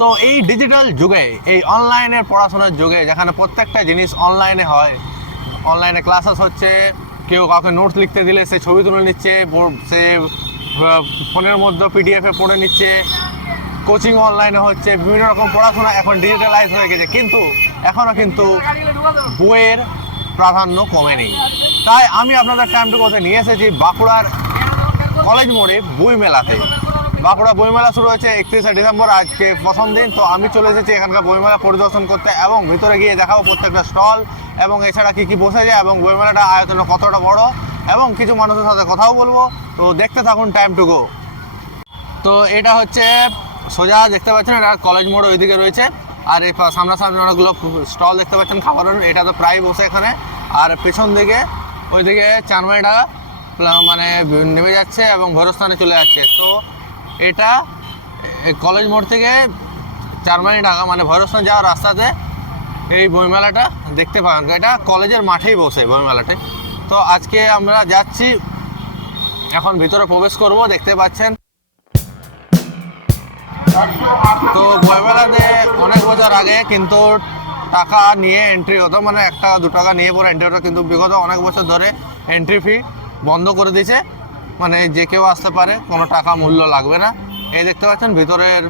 তো এই ডিজিটাল যুগে, এই অনলাইনের পড়াশোনার যুগে, যেখানে প্রত্যেকটা জিনিস অনলাইনে হয়, অনলাইনে ক্লাসেস হচ্ছে, কেউ কাউকে নোটস লিখতে দিলে সে ছবি তুলে নিচ্ছে, সে ফোনের মধ্যে পিডিএফে পড়ে নিচ্ছে, কোচিং অনলাইনে হচ্ছে, বিভিন্ন রকম পড়াশোনা এখন ডিজিটালাইজ হয়ে গেছে, কিন্তু এখনও কিন্তু বইয়ের প্রাধান্য কমেনি। তাই আমি আপনাদের টাইমটুকুতে নিয়ে এসেছি বাঁকুড়ার কলেজ মোড়ে বই মেলাতে। বাঁকুড়া বইমেলা শুরু হয়েছে 31শে ডিসেম্বর, আজকে প্রথম দিন। তো আমি চলে এসেছি এখানকার বইমেলা পরিদর্শন করতে এবং ভিতরে গিয়ে দেখাবো প্রত্যেকটা স্টল এবং এছাড়া কী কী বসেছে এবং বইমেলাটা আয়তনে কতটা বড় এবং কিছু মানুষের সাথে কথাও বলবো। তো দেখতে থাকুন টাইমটুকু। তো এটা হচ্ছে সোজা দেখতে পাচ্ছেন, এটা কলেজ মোড় ওইদিকে রয়েছে, আর এই সামনাসামনি অনেকগুলো স্টল দেখতে পাচ্ছেন খাবারের। এটা তো প্রায় বসে এখানে, আর পেছন দিকে ওইদিকে চানমাইটা মানে নেমে যাচ্ছে এবং ভৈরবস্থানে চলে যাচ্ছে। তো এটা কলেজ মোড় থেকে চারমাইল ঢাকা মানে ভৈরবস্থান যাওয়ার রাস্তাতে এই বইমেলাটা দেখতে পাবেন। এটা কলেজের মাঠেই বসে বইমেলাটা। তো আজকে আমরা যাচ্ছি, এখন ভিতরে প্রবেশ করব, দেখতে পাচ্ছেন। তো বইমেলাতে অনেক বছর আগে কিন্তু টাকা নিয়ে এন্ট্রি হতো, মানে 1 টাকা 2 টাকা নিয়ে পরে এন্ট্রি হতো, কিন্তু বিগত অনেক বছর ধরে এন্ট্রি ফি বন্ধ করে দিয়েছে, মানে যে কেউ আসতে পারে, কোনো টাকা মূল্য লাগবে না। এই দেখতে পাচ্ছেন ভিতরের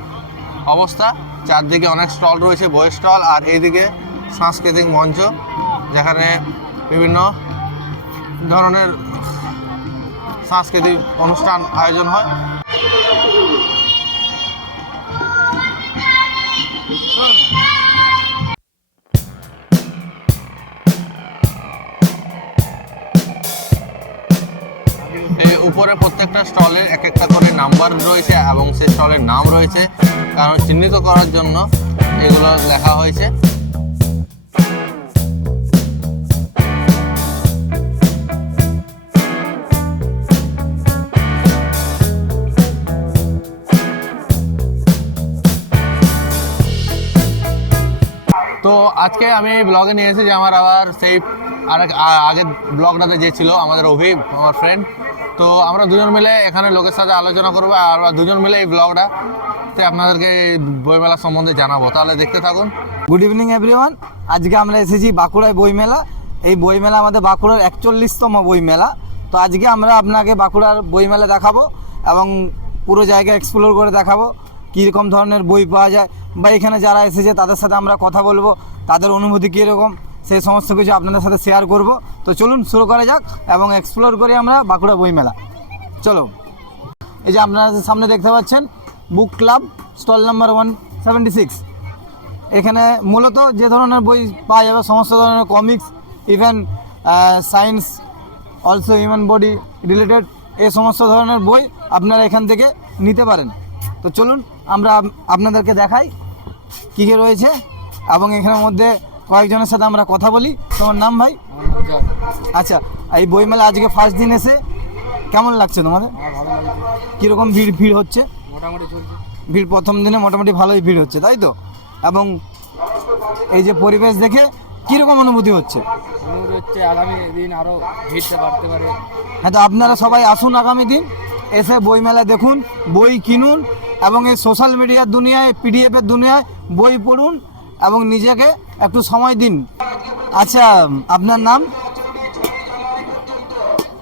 অবস্থা, চারদিকে অনেক স্টল রয়েছে, বইয়ের স্টল, আর এইদিকে সাংস্কৃতিক মঞ্চ যেখানে বিভিন্ন ধরনের সাংস্কৃতিক অনুষ্ঠান আয়োজন হয়। এই উপরে প্রত্যেকটা স্টলের এক একটা করে নাম্বার রয়েছে এবং সেই স্টলের নাম রয়েছে, কারণ চিহ্নিত করার জন্য এগুলো লেখা হয়েছে। তো আজকে আমি এই ব্লগে নিয়ে এসেছি আমার আবার সেই আগের ব্লগটাতে যে ছিল আমাদের অভিব, আমার ফ্রেন্ড। তো আমরা দুজন মিলে এখানে লোকের সাথে আলোচনা করবো আর দুজন মিলে এই ব্লগটাতে আপনাদেরকে বইমেলা সম্বন্ধে জানাবো। তাহলে দেখতে থাকুন। Good evening everyone. আজকে আমরা এসেছি বাঁকুড়ায় বইমেলা। এই বইমেলা আমাদের বাঁকুড়ার 41তম বইমেলা। তো আজকে আমরা আপনাকে বাঁকুড়ার বইমেলা দেখাবো এবং পুরো জায়গা এক্সপ্লোর করে দেখাবো কীরকম ধরনের বই পাওয়া যায়, বা এখানে যারা এসেছে তাদের সাথে আমরা কথা বলবো, তাদের অনুভূতি কীরকম সেই সমস্ত কিছু আপনাদের সাথে শেয়ার করব। তো চলুন শুরু করা যাক এবং এক্সপ্লোর করি আমরা বাঁকুড়া বইমেলা। চলো, এই যে আপনারা সামনে দেখতে পাচ্ছেন বুক ক্লাব স্টল নাম্বার 176। এখানে মূলত যে ধরনের বই পাওয়া যাবে সমস্ত ধরনের comics, even science, also human body related, এই সমস্ত ধরনের বই আপনারা এখান থেকে নিতে পারেন। তো চলুন আমরা আপনাদেরকে দেখাই কী কী রয়েছে এবং এখানের মধ্যে কয়েকজনের সাথে আমরা কথা বলি। তোমার নাম ভাই? আচ্ছা, এই বইমেলা আজকে ফার্স্ট দিন এসে কেমন লাগছে তোমাদের? কীরকম ভিড় হচ্ছে? মোটামুটি চলছে ভিড়, প্রথম দিনে মোটামুটি ভালোই ভিড় হচ্ছে, তাই তো? এবং এই যে পরিবেশ দেখে কীরকম অনুভূতি হচ্ছে? আগামী দিন আরও ভিড়টা বাড়তে পারে। হ্যাঁ, তো আপনারা সবাই আসুন আগামী দিন, এসে বইমেলা দেখুন, বই কিনুন এবং এই সোশ্যাল মিডিয়ার দুনিয়ায়, পিডিএফের দুনিয়ায় বই পড়ুন এবং নিজেকে একটু সময় দিন। আচ্ছা, আপনার নাম?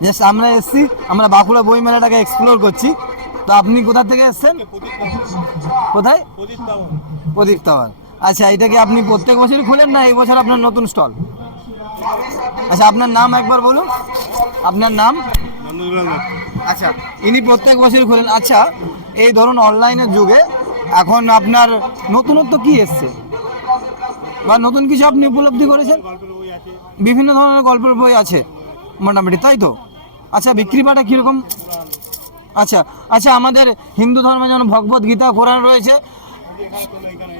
জাস্ট আমরা এসেছি, আমরা বাঁকুড়া বইমেলাটাকে এক্সপ্লোর করছি। তো আপনি কোথা থেকে এসেছেন? কোথায়? প্রদীপ টাওয়ার। আচ্ছা, এটাকে আপনি প্রত্যেক বছরই খোলেন না এই বছর আপনার নতুন স্টল? আচ্ছা, আপনার নাম একবার বলুন। আপনার নাম? আচ্ছা, ইনি প্রত্যেক বছরই খোলেন। আচ্ছা, এই ধরুন অনলাইনের যুগে এখন আপনার নতুনত্ব কি এসছে বা নতুন কিছু আপনি উপলব্ধি করেছেন? বিভিন্ন ধরনের গল্পের বই আছে মোটামুটি, তাই তো? আচ্ছা, বিক্রি বাটা কীরকম? আচ্ছা আচ্ছা, আমাদের হিন্দু ধর্মে যেমন ভগবত গীতা, কোরআন রয়েছে,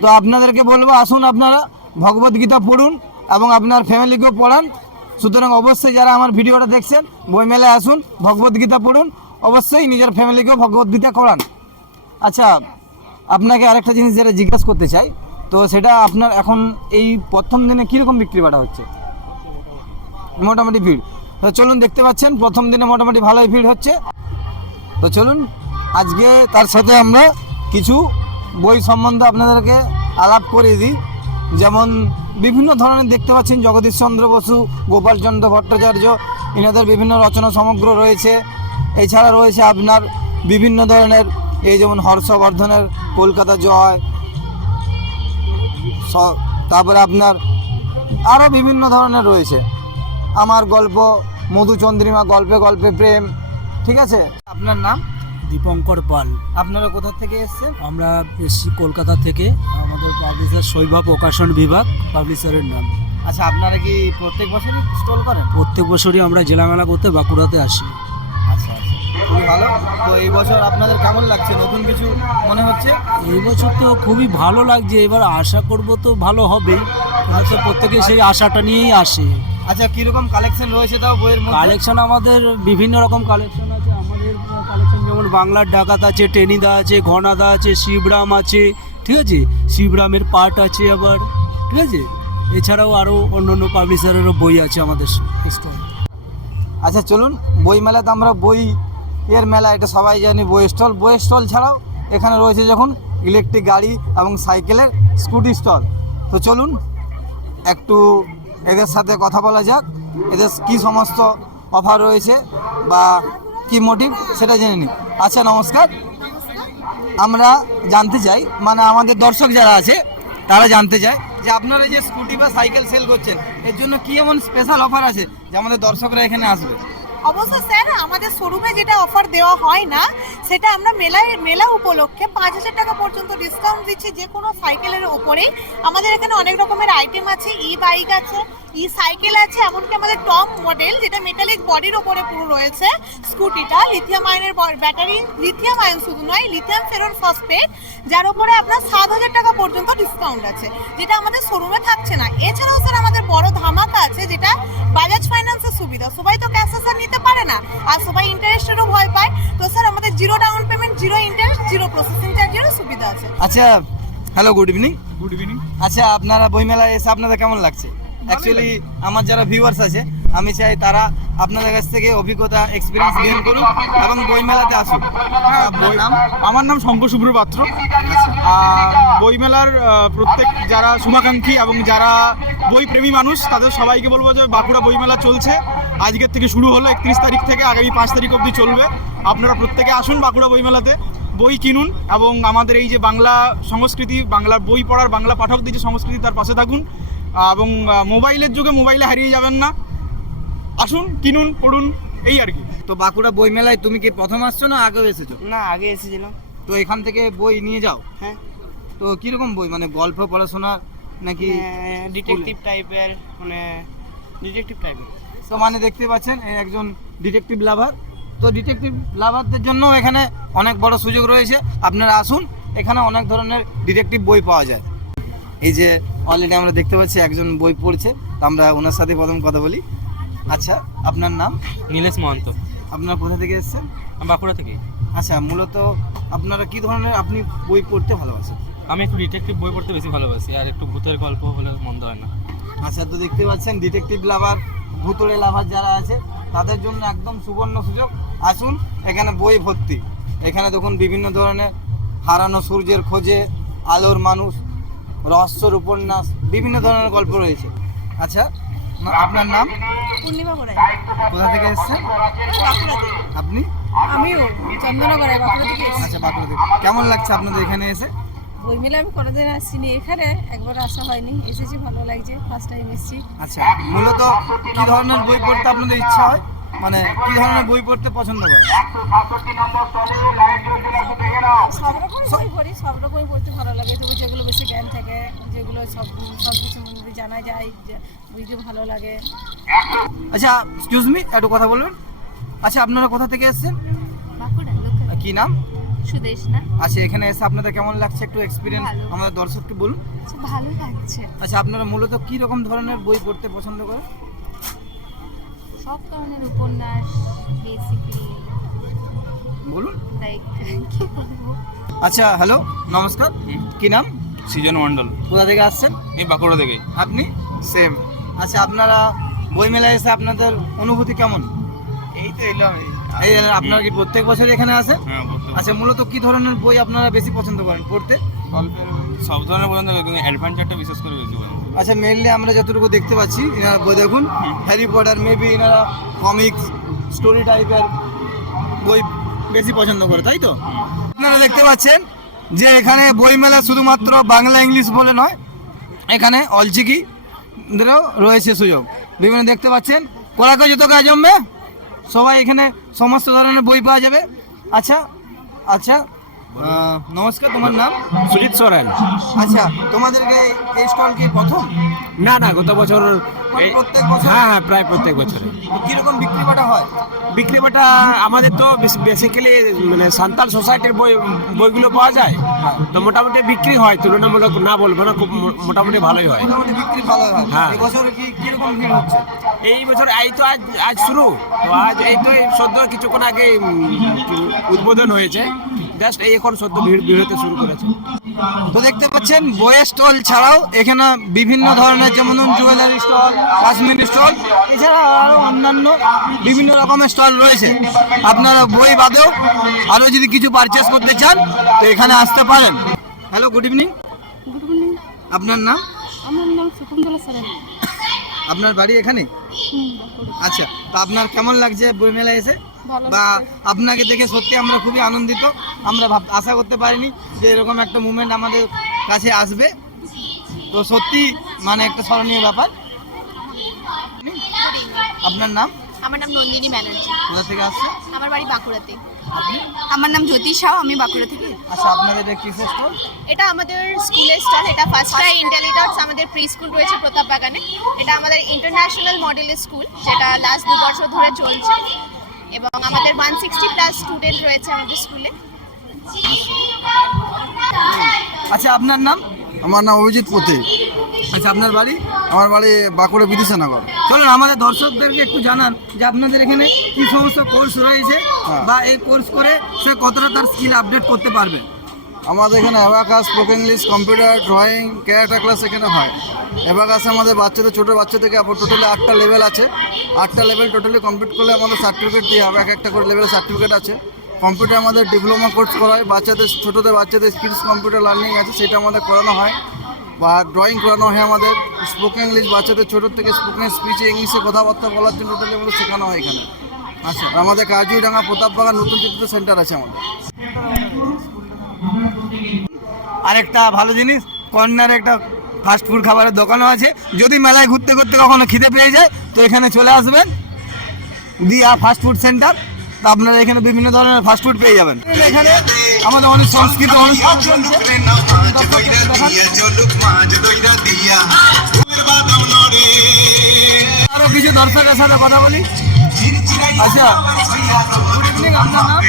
তো আপনাদেরকে বলবো আসুন আপনারা ভগবত গীতা পড়ুন এবং আপনার ফ্যামিলিকেও পড়ান। সুতরাং অবশ্যই যারা আমার ভিডিওটা দেখছেন বইমেলায় আসুন, ভগবত গীতা পড়ুন, অবশ্যই নিজের ফ্যামিলিকেও ভগবত গীতা করান। আচ্ছা, আপনাকে আরেকটা জিনিস যেটা জিজ্ঞাসা করতে চাই, তো সেটা আপনার এখন এই প্রথম দিনে কীরকম বিক্রি বাটা হচ্ছে? মোটামুটি ভিড়। তো চলুন, দেখতে পাচ্ছেন প্রথম দিনে মোটামুটি ভালোই ভিড় হচ্ছে। তো চলুন আজকে তার সাথে আমরা কিছু বই সম্বন্ধে আপনাদেরকে আলাপ করিয়ে দিই। যেমন বিভিন্ন ধরনের দেখতে পাচ্ছেন জগদীশচন্দ্র বসু, গোপালচন্দ্র ভট্টাচার্য, এনাদের বিভিন্ন রচনা সমগ্র রয়েছে। এছাড়া রয়েছে আপনার বিভিন্ন ধরনের এই যেমন হর্ষবর্ধনের কলকাতা জয়, তারপরে আপনার আরও বিভিন্ন ধরনের রয়েছে। আমার গল্প, মধুচন্দ্রিমা, গল্পে গল্পে প্রেম। ঠিক আছে, আপনার নাম? দীপঙ্কর পাল। আপনারা কোথা থেকে এসেছেন? আমরা এসেছি কলকাতা থেকে। আমাদের পাবলিশার শৈবাব প্রকাশন বিভাগ পাবলিশারের নাম। আচ্ছা, আপনারা কি প্রত্যেক বছরই স্টল করেন? প্রত্যেক বছরই আমরা জেলা মেলা করতে বাঁকুড়াতে আসি। আচ্ছা আচ্ছা, খুবই ভালো। তো এই বছর আপনাদের কেমন লাগছে? নতুন কিছু মনে হচ্ছে? এই বছর তো খুবই ভালো লাগছে, এবার আশা করব তো ভালো হবেই। তো প্রত্যেকে সেই আশাটা নিয়েই আসে। আচ্ছা, কীরকম কালেকশন রয়েছে তাও বইয়ের মধ্যে? কালেকশন আমাদের বিভিন্ন রকম কালেকশন আছে। আমাদের কালেকশন যেমন বাংলার ডাকাত আছে, টেনিদা আছে, ঘনাদা আছে, শিবরাম আছে, ঠিক আছে, শিবরামের পার্ট আছে আবার, ঠিক আছে। এছাড়াও আরও অন্য অন্য পাবলিশারেরও বই আছে আমাদের স্টল। আচ্ছা চলুন, বই মেলাতে আমরা বই এর মেলা, এটা সবাই জানি। বই স্টল ছাড়াও এখানে রয়েছে যখন ইলেকট্রিক গাড়ি এবং সাইকেলের স্কুটি স্টল। তো চলুন একটু এদের সাথে কথা বলা যাক, এদের কী সমস্ত অফার রয়েছে বা কি মোটিভ সেটা জেনে নিই। আচ্ছা নমস্কার, আমরা জানতে চাই, মানে আমাদের দর্শক যারা আছে তারা জানতে চায় যে আপনারা যে স্কুটি বা সাইকেল সেল করছেন এর জন্য কি এমন স্পেশাল অফার আছে যে আমাদের দর্শকরা এখানে আসবে? অবশ্য স্যার, আমাদের শোরুমে যেটা অফার দেওয়া হয় না, সেটা আমরা মেলা উপলক্ষে 5,000 টাকা পর্যন্ত ডিসকাউন্ট দিচ্ছি যে কোনো সাইকেলের ওপরেই। আমাদের এখানে অনেক রকমের আইটেম আছে, ই বাইক আছে, ই সাইকেল আছে, এমনকি আমাদের টপ মডেল যেটা মেটালিক বডির ওপরে পুরো রয়েছে স্কুটিটা, লিথিয়াম আয়নের ব্যাটারি, লিথিয়াম আয়ন শুধু নয়, লিথিয়াম ফেরন ফসফেট, যার উপরে আপনার 7,000 টাকা পর্যন্ত ডিসকাউন্ট আছে, যেটা আমাদের শোরুমে থাকছে না। এছাড়াও স্যার আমাদের বড় ধামাকা আছে, যেটা বাজাজ ফাইন্যান্সের সুবিধা। সবাই তো ক্যাশ নিতে পারে না, আর সবাই ইন্টারেস্টেরও ভয় পায়। তো স্যার আমাদের 0 ডাউন পেমেন্ট, 0 ইন্টারেস্ট, 0 প্রসেসিং চার্জেরও সুবিধা আছে। আচ্ছা, hello, good evening. Good evening. আচ্ছা, আপনারা বইমেলায় এসে আপনাদের কেমন লাগছে? অ্যাকচুয়ালি আমার যারা ভিউয়ার্স আছে, আমি চাই তারা আপনাদের কাছ থেকে অভিজ্ঞতা, এক্সপিরিয়েন্স গেইন করুক এবং বইমেলাতে আসুক। আপনার নাম? আমার নাম শঙ্কর শুভ্র পাত্র। বইমেলার প্রত্যেক যারা শুভাকাঙ্ক্ষী এবং যারা বই প্রেমী মানুষ, তাদের সবাইকে বলবো যে বাঁকুড়া বইমেলা চলছে, আজকের থেকে শুরু হলো, 31 তারিখ থেকে আগামী 5 তারিখ অবধি চলবে। আপনারা প্রত্যেকে আসুন বাঁকুড়া বইমেলাতে, বই কিনুন এবং আমাদের এই যে বাংলা সংস্কৃতি, বাংলা বই পড়ার, বাংলা পাঠকদের যে সংস্কৃতি তার পাশে থাকুন। এবং মোবাইলের যুগে মোবাইলে হারিয়ে যাবেন না, আসুন, কিনুন, পড়ুন, এই আর কি। তো বাঁকুড়া বইমেলায় তুমি কি প্রথম আসছো না আগেও এসেছো? না, আগে এসেছিলাম। তো এখান থেকে বই নিয়ে যাও? হ্যাঁ। তো কিরকম বই, মানে গল্প পড়াশোনা নাকি ডিটেকটিভ টাইপের, মানে ডিটেকটিভ টাইপের। তো মানে দেখতে পাচ্ছেন এই একজন ডিটেকটিভ লাভার। তো ডিটেকটিভ লাভারদের জন্য এখানে অনেক বড় সুযোগ রয়েছে, আপনারা আসুন, এখানে অনেক ধরনের ডিটেকটিভ বই পাওয়া যায়। এই যে অলরেডি আমরা দেখতে পাচ্ছি একজন বই পড়ছে, তো আমরা ওনার সাথে প্রথম কথা বলি। আচ্ছা, আপনার নাম? নীলেশ মহন্ত। আপনার কোথা থেকে এসেছেন? আমি বাঁকুড়া থেকে। আচ্ছা, মূলত আপনারা কি ধরনের আপনি বই পড়তে ভালোবাসেন? আমি একটু ডিটেকটিভ বই পড়তে বেশি ভালোবাসি, আর একটু ভূতের গল্প হলে মন্দ হয় না। আচ্ছা, তো দেখতে পাচ্ছেন ডিটেকটিভ লাভার, ভূতড়ে লাভার যারা আছে তাদের জন্য একদম সুবর্ণ সুযোগ। আসুন, এখানে বই ভর্তি। এখানে দেখুন বিভিন্ন ধরনের হারানো সূর্যের খোঁজে, আলোর মানুষ, রহস্যর উপন্যাস, বিভিন্ন ধরনের গল্প রয়েছে। আচ্ছা, আপনার নাম? পূর্ণিমা গোড়ায়। কোথা থেকে এসেছেন? বাঁকুড়া থেকে। আপনি? আমিও চন্দনগড়ায়, বাঁকুড়া থেকে এসেছি। আচ্ছা, বাঁকুড়া থেকে। কেমন লাগছে আপনাদের এখানে এসে? বই মেলা আমি কোনোদিন আসিনি, এখানে একবার আসা হয়নি, এসেছি, ভালো লাগছে, ফার্স্ট টাইম এসেছি। আচ্ছা, মূলত কি ধরনের বই পড়তে আপনাদের ইচ্ছা হয়, মানে কি ধরনের বই পড়তে পছন্দ করেন? সব রকম বই পড়ি, সব রকমই পড়তে ভালো লাগে, তবে যেগুলো বেশি জ্ঞান থাকে, যেগুলো সব কিছু মধ্যে জানা যায়, বুঝতে ভালো লাগে। আচ্ছা, এক্সকিউজ মি, একটু কথা বলবেন? আচ্ছা, আপনারা কোথা থেকে এসেছেন? বাঁকুড়া লোকাল। কি নাম? সুদেশ না? আচ্ছা, এখানে এসে আপনাদের কেমন লাগছে একটু এক্সপিরিয়েন্স ভালো। আমাদের দর্শককে বলুন। ভালো লাগছে। আচ্ছা, আপনারা মূলত কি রকম ধরনের বই পড়তে পছন্দ করেন? সব ধরনের উপন্যাস, বেসিক্যালি বলুন। লাইক কি বলবো। আচ্ছা, হ্যালো, নমস্কার, কি নাম? সৃজন মণ্ডল। কোথা থেকে আসছেন? এই বাঁকুড়া থেকে। আপনি? সেম। আচ্ছা, আপনারা বই মেলায় এসে আপনাদের অনুভূতি কেমন? এই তো এলাম, এই আপনারা কি প্রত্যেক বছর এখানে আসেন? হ্যাঁ পড়তে আচ্ছা, মূলত কি ধরনের বই আপনারা বেশি পছন্দ করেন পড়তে? গল্পের সব ধরনের পছন্দ করি, কিন্তু অ্যাডভেঞ্চারটা বিশেষ করে বেশি পছন্দ করি। আচ্ছা, মেনলি আমরা যতটুকু দেখতে পাচ্ছি এনারা বই দেখুন, হ্যারি পটার, মেবি এনারা কমিক্স স্টোরি টাইপের বই বেশি পছন্দ করে, তাই তো? আপনারা দেখতে পাচ্ছেন যে এখানে বই মেলা শুধুমাত্র বাংলা ইংলিশ বলে নয়, এখানে অলচিকিদেরও রয়েছে সুযোগ। বিভিন্ন দেখতে পাচ্ছেন পড়াকে যত কাজ জমবে, সবাই এখানে সমস্ত ধরনের বই পাওয়া যাবে। আচ্ছা আচ্ছা, নমস্কার, তোমার নাম? সুজিত সোরেন। আচ্ছা, তোমাদেরকে এই স্টল কি প্রথম? না না, গত বছর প্রত্যেক বছর? হ্যাঁ হ্যাঁ, প্রায় প্রত্যেক বছরে। কিরকম বিক্রি বাটা হয়? বিক্রি বাটা আমাদের তো বেসিক্যালি মানে সান্তাল সোসাইটির বইগুলো পাওয়া যায়, তো মোটামুটি বিক্রি হয়, তুলনামূলক না বলবো না, খুব মোটামুটি ভালোই হয়। মোটামুটি বিক্রি ভালো হয়। হ্যাঁ। এই বছর কিরকম ভিড় হচ্ছে? এই বছর এই তো আজ শুরু, তো আজ এই তো সদ্য কিছুক্ষণ আগে উদ্বোধন হয়েছে, জাস্ট এই এখন সদ্য ভিড় হতে শুরু করেছে। তো দেখতে পাচ্ছেন বইয়ের স্টল ছাড়াও এখানে বিভিন্ন ধরনের, যেমন জুয়েলারি স্টল, কাশ্মীরি স্টল, এছাড়া আরও অন্যান্য বিভিন্ন রকমের স্টল রয়েছে। আপনারা বই বাদেও আরও যদি কিছু পারচেস করতে চান তো এখানে আসতে পারেন। Hello, good evening. Good evening. আপনার নাম? আমার নাম শকুন্তলা সরেন। আপনার বাড়ি এখানে? আচ্ছা, তো আপনার কেমন লাগছে বই মেলায় এসে? ভালো বা আপনাকে দেখে সত্যি আমরা খুবই আনন্দিত। আমরা আশা করতে পারিনি যে এরকম একটা মুভমেন্ট আমাদের কাছে আসবে, তো সত্যি মানে একটা স্মরণীয় ব্যাপার। আপনার নাম? আমার নাম নন্দিনী ব্যানার্জি। কোথা থেকে আসছে? আমার বাড়ি বাঁকুড়াতে। আমার নাম জ্যোতি সাউ, আমি বাঁকুড়া থেকে। আচ্ছা, আপনাদের এটা কিসের স্টল? এটা আমাদের স্কুলের স্টল। এটা ফার্স্ট ট্রাই ইন্টেলিডটস আমাদের প্রি স্কুল রয়েছে প্রতাপ বাগানে। এটা আমাদের ইন্টারন্যাশনাল মডেলের স্কুল, যেটা লাস্ট 2 বছর ধরে চলছে, এবং আমাদের 160+ স্টুডেন্ট রয়েছে আমাদের স্কুলে। আচ্ছা, আপনার নাম? আমার নাম অভিজিৎ পতি। আচ্ছা, আপনার বাড়ি? আমার বাড়ি বাঁকুড়া বিদিশানগর। চলুন আমাদের দর্শকদেরকে একটু জানান যে আপনাদের এখানে কি সমস্ত কোর্স রয়েছে, বা এই কোর্স করে সে কতটা তার স্কিল আপডেট করতে পারবে। আমাদের এখানে abacus, spoken English, computer, drawing, character class এখানে হয়। অ্যাবাকাসে আমাদের বাচ্চাদের, ছোটো বাচ্চা থেকে টোটালি 8টা লেভেল আছে। 8টা লেভেল টোটালি কমপ্লিট করলে আমাদের সার্টিফিকেট দিয়ে হবে, একটা করে লেভেলের সার্টিফিকেট আছে। কম্পিউটার আমাদের ডিপ্লোমা কোর্স করা হয়, ছোটোদের বাচ্চাদের স্কিলস কম্পিউটার লার্নিং আছে, সেটা আমাদের করানো হয়। বা ড্রয়িং করানো হয় আমাদের। স্পোকেন ইংলিশ বাচ্চাদের ছোটোর থেকে স্পোকেন স্পিচে ইংলিশে কথাবার্তা বলার জন্য টোটালি আমাদের শেখানো হয় এখানে। আচ্ছা, আমাদের কাজুইডাঙ্গা প্রতাপবাগান নতুন চিত্র সেন্টার আছে আমাদের। আরেকটা ভালো জিনিস, কর্নারে একটা ফাস্ট ফুড খাবারের দোকানও আছে। যদি মেলায় ঘুরতে ঘুরতে কখনো খিদে পেয়ে যায় তো এখানে চলে আসবেন, দিয়া ফাস্ট ফুড সেন্টার। তো আপনারা এখানে বিভিন্ন ধরনের ফাস্ট ফুড পেয়ে যাবেন। এখানে আমাদের অনেক সংস্কৃত অনুষ্ঠান চলছে। আরো কিছু দর্শকের সাথে কথা বলি। আচ্ছা, গুড ইভিনিং, আপনার নাম?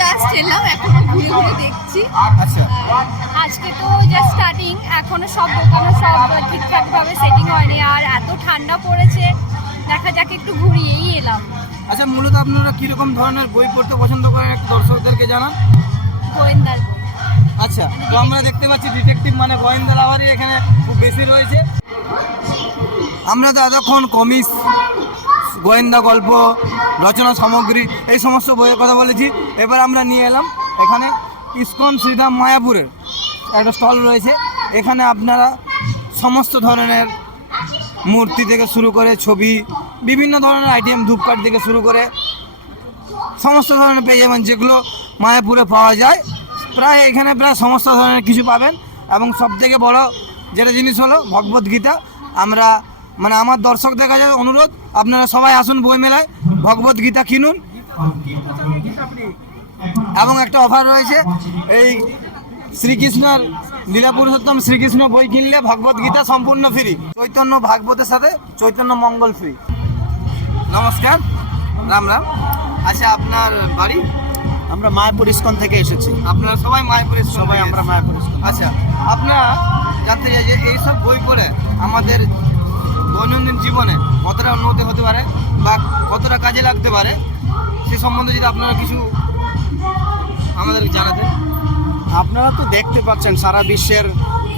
জাস্ট এলাম, এখনো ঘুরে ঘুরে দেখছি। আচ্ছা, আজকে তো জাস্ট স্টার্টিং, এখনো সব দোকানে সব ঠিকঠাক ভাবে সেটিং হয়নি, আর এত ঠান্ডা পড়েছে, দেখা যাক একটু ঘুরিয়েই এলাম। আচ্ছা, মূলত আপনারা কিরকম ধরনের বই পড়তে পছন্দ করেন একটু দর্শকদেরকে জানান। গোয়েন্দার বই। আচ্ছা, তো আমরা দেখতে পাচ্ছি ডিটেকটিভ মানে গোয়েন্দা লাভারই এখানে খুব বেশি রয়েছে। আমরা তো এতক্ষণ কমিক্স, গোয়েন্দা গল্প, রচনা সামগ্রী, এই সমস্ত বইয়ের কথা বলেছি। এবার আমরা নিয়ে এলাম এখানে ইসকন শ্রীধাম মায়াপুরের একটা স্টল রয়েছে। এখানে আপনারা সমস্ত ধরনের মূর্তি থেকে শুরু করে ছবি, বিভিন্ন ধরনের আইটেম, ধূপকাঠি থেকে শুরু করে সমস্ত ধরনের পেয়ে যাবেন, যেগুলো মায়াপুরে পাওয়া যায়। এখানে প্রায় সমস্ত ধরনের কিছু পাবেন। এবং সবথেকে বড় যেটা জিনিস হলো ভগবদ্গীতা। আমার দর্শকদের কাছে অনুরোধ, আপনারা সবাই আসুন বই মেলায়, ভগবদ্গীতা কিনুন। এবং একটা অফার রয়েছে, এই শ্রীকৃষ্ণের লীলা পুরুষোত্তম শ্রীকৃষ্ণ বই কিনলে ভগবদ্গীতা সম্পূর্ণ ফ্রি, চৈতন্য ভাগবতের সাথে চৈতন্য মঙ্গল ফ্রি। নমস্কার, রাম রাম। আচ্ছা, আপনার বাড়ি? আমরা মায়াপুর ইস্কন থেকে এসেছি। আপনারা সবাই মায়াপুর? সবাই আমরা মায়াপুর ইস্কন। আচ্ছা, আপনারা জানতে চাই যে এইসব বই পড়ে আমাদের দৈনন্দিন জীবনে কতটা উন্নতি হতে পারে বা কতটা কাজে লাগতে পারে, সে সম্বন্ধে যদি আপনারা কিছু আমাদের জানাতেন। আপনারা তো দেখতে পাচ্ছেন সারা বিশ্বের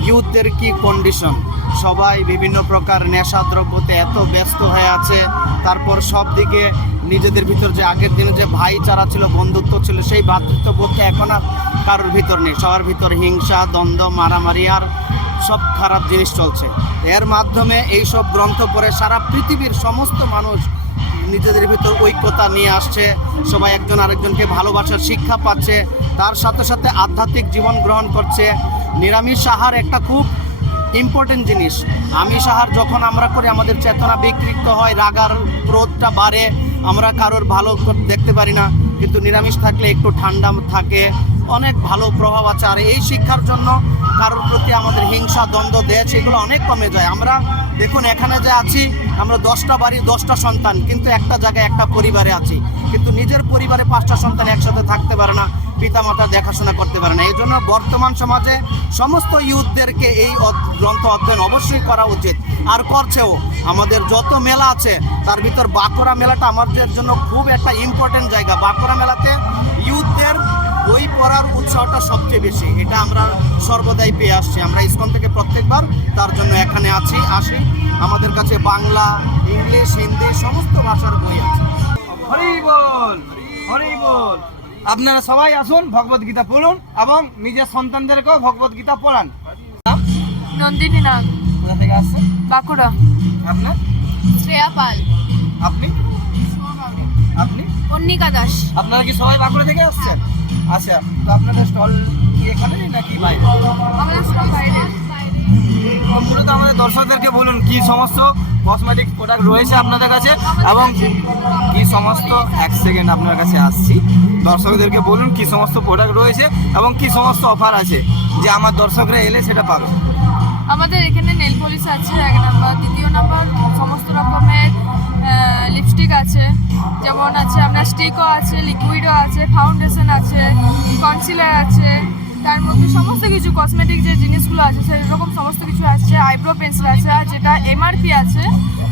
ইউথদের কি কন্ডিশন, সবাই বিভিন্ন প্রকার নেশাদ্রব্যতে এত ব্যস্ত হয়ে আছে। তারপর সব দিকে নিজেদের ভিতর যে আগের দিনে যে ভাইচারা ছিল, বন্ধুত্ব ছিল, সেই ভ্রাতৃত্ববোধটা এখন আর কারোর ভিতর নেই। সবার ভিতর হিংসা, দ্বন্দ্ব, মারামারি আর সব খারাপ জিনিস চলছে। এর মাধ্যমে এই সব গ্রন্থ পড়ে সারা পৃথিবীর সমস্ত মানুষ নিজেদের ভিতর ঐক্যতা নিয়ে আসছে, সবাই একজন আরেকজনকে ভালোবাসার শিক্ষা পাচ্ছে, তার সাথে সাথে আধ্যাত্মিক জীবন গ্রহণ করছে। নিরামিষ আহার একটা খুব ইম্পর্টেন্ট জিনিস। আমিষ আহার যখন আমরা করি আমাদের চেতনা বিকৃত হয়, রাগার ক্রোধটা বাড়ে, আমরা কারোর ভালো দেখতে পারি না। কিন্তু নিরামিষ থাকলে একটু ঠান্ডা থাকে, অনেক ভালো প্রভাব আছে। আর এই শিক্ষার জন্য কারোর প্রতি আমাদের হিংসা, দ্বন্দ্ব, দেশ এগুলো অনেক কমে যায়। আমরা দেখুন এখানে যে আছি, আমরা 10টা বাড়ি 10টা সন্তান, কিন্তু একটা জায়গায় একটা পরিবারে আছি। কিন্তু নিজের পরিবারে 5টা সন্তান একসাথে থাকতে পারে না, পিতামাতা দেখাশোনা করতে পারে না। এই জন্য বর্তমান সমাজে সমস্ত ইউথদেরকে এই গ্রন্থ অধ্যয়ন অবশ্যই করা উচিত, আর করছেও। আমাদের যত মেলা আছে তার ভিতর বাঁকুড়া মেলাটা আমাদের জন্য খুব একটা ইম্পর্টেন্ট জায়গা। বাঁকুড়া মেলাতে ইউথদের বই পড়ার উৎসাহটা সবচেয়ে বেশি, এটা আমরা সর্বদাই পেয়ে আসছি। আমরা ইসকন থেকে প্রত্যেকবার তার জন্য এখানে আসি। আমাদের কাছে বাংলা, ইংলিশ, হিন্দি সমস্ত ভাষার বই আছে। হরি বল, হরি বল। আপনারা সবাই আসুন, ভগবত গীতা পড়ুন এবং নিজের সন্তানদেরকেও ভগবত গীতা পড়ান। নন্দিনী নাগ, কোথা থেকে আসছেন? বাঁকুড়া। আপনার? শ্রেয়া পাল। আপনি? আপনি? অন্নিকা দাস। আপনারা কি সবাই বাঁকুড়া থেকে আসছেন? আচ্ছা, তো আপনাদের স্টল কি এখানে নাকি বাইরে? আমাদের সব বাইরে। মূলত আমাদের দর্শকদেরকে বলুন কি সমস্ত কসমেটিক প্রোডাক্ট রয়েছে আপনাদের কাছে এবং কি সমস্ত, এক সেকেন্ড আপনার কাছে আসছি। দর্শকদেরকে বলুন কি সমস্ত প্রোডাক্ট রয়েছে এবং কি সমস্ত অফার আছে যে আমার দর্শকরা এলে সেটা পাবে। আমাদের এখানে নেল পলিশ আছে 1 নাম্বার, 2 নাম্বার সমস্ত রকমের লিপস্টিক আছে, যেমন আছে আপনার স্টিকও আছে, লিকুইডও আছে, ফাউন্ডেশন আছে, কনসিলার আছে, তার মধ্যে সমস্ত কিছু কসমেটিক যে জিনিসগুলো আছে সেরকম সমস্ত কিছু আছে। আইব্রো পেন্সিল আছে, আর যেটা এমআরপি আছে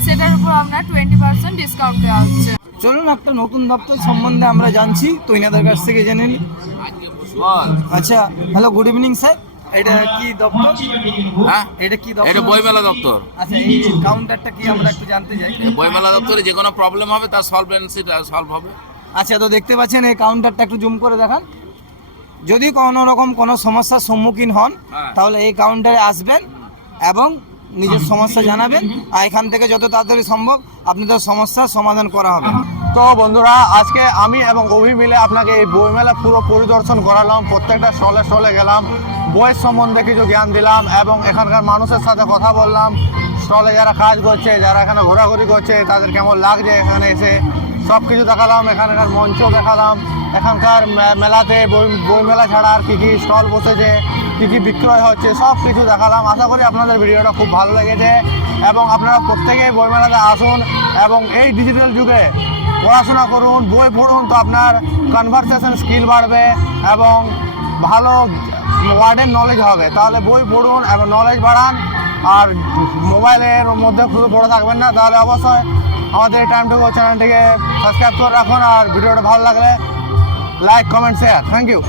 সেটার উপর আমরা 20% ডিসকাউন্ট দেওয়া হচ্ছে। চলুন একটা নতুন দপ্তর সম্বন্ধে আমরা জানছি, তো এনাদের কাছ থেকে জেনে নিই। আচ্ছা, হ্যালো, গুড ইভিনিং স্যার। এটা কি দপ্তর? হ্যাঁ, এটা কি দপ্তর? এটা বইমেলা দপ্তর। আচ্ছা, এই কাউন্টারটা কি আমরা একটু জানতে চাই। বইমেলা দপ্তরে যে কোনো প্রবলেম হবে তার সলভ হবে। আচ্ছা, তো দেখতে পাচ্ছেন এই কাউন্টারটা একটু জুম করে দেখান। যদি কোনো রকম কোনো সমস্যার সম্মুখীন হন তাহলে এই কাউন্টারে আসবেন এবং নিজের সমস্যা জানাবেন, আর এখান থেকে যত তাড়াতাড়ি সম্ভব আপনাদের সমস্যার সমাধান করা হবে। তো বন্ধুরা, আজকে আমি এবং অভি মিলে আপনাকে এই বইমেলা পুরো পরিদর্শন করালাম। প্রত্যেকটা স্টলে গেলাম, বইয়ের সম্বন্ধে কিছু জ্ঞান দিলাম এবং এখানকার মানুষের সাথে কথা বললাম। স্টলে যারা কাজ করছে, যারা এখানে ঘোরাঘুরি করছে, তাদের কেমন লাগছে এখানে এসে সব কিছু দেখালাম। এখানকার মঞ্চ দেখালাম, এখানকার মেলাতে বইমেলা ছাড়া আর কী কী স্টল বসেছে, কী কী বিক্রয় হচ্ছে, সব কিছু দেখালাম। আশা করি আপনাদের ভিডিওটা খুব ভালো লেগেছে এবং আপনারা প্রত্যেকেই বইমেলাতে আসুন এবং এই ডিজিটাল যুগে পড়াশোনা করুন, বই পড়ুন, তো আপনার কনভারসেশন স্কিল বাড়বে এবং ভালো ওয়ার্ডের নলেজ হবে। তাহলে বই পড়ুন এবং নলেজ বাড়ান, আর মোবাইলের মধ্যে শুধু পড়ে থাকবেন না। তাহলে অবশ্যই আমাদের টাইম টু গো চ্যানেলটিকে সাবস্ক্রাইব করে রাখুন, আর ভিডিওটা ভালো লাগলে like, comment, share. Thank you.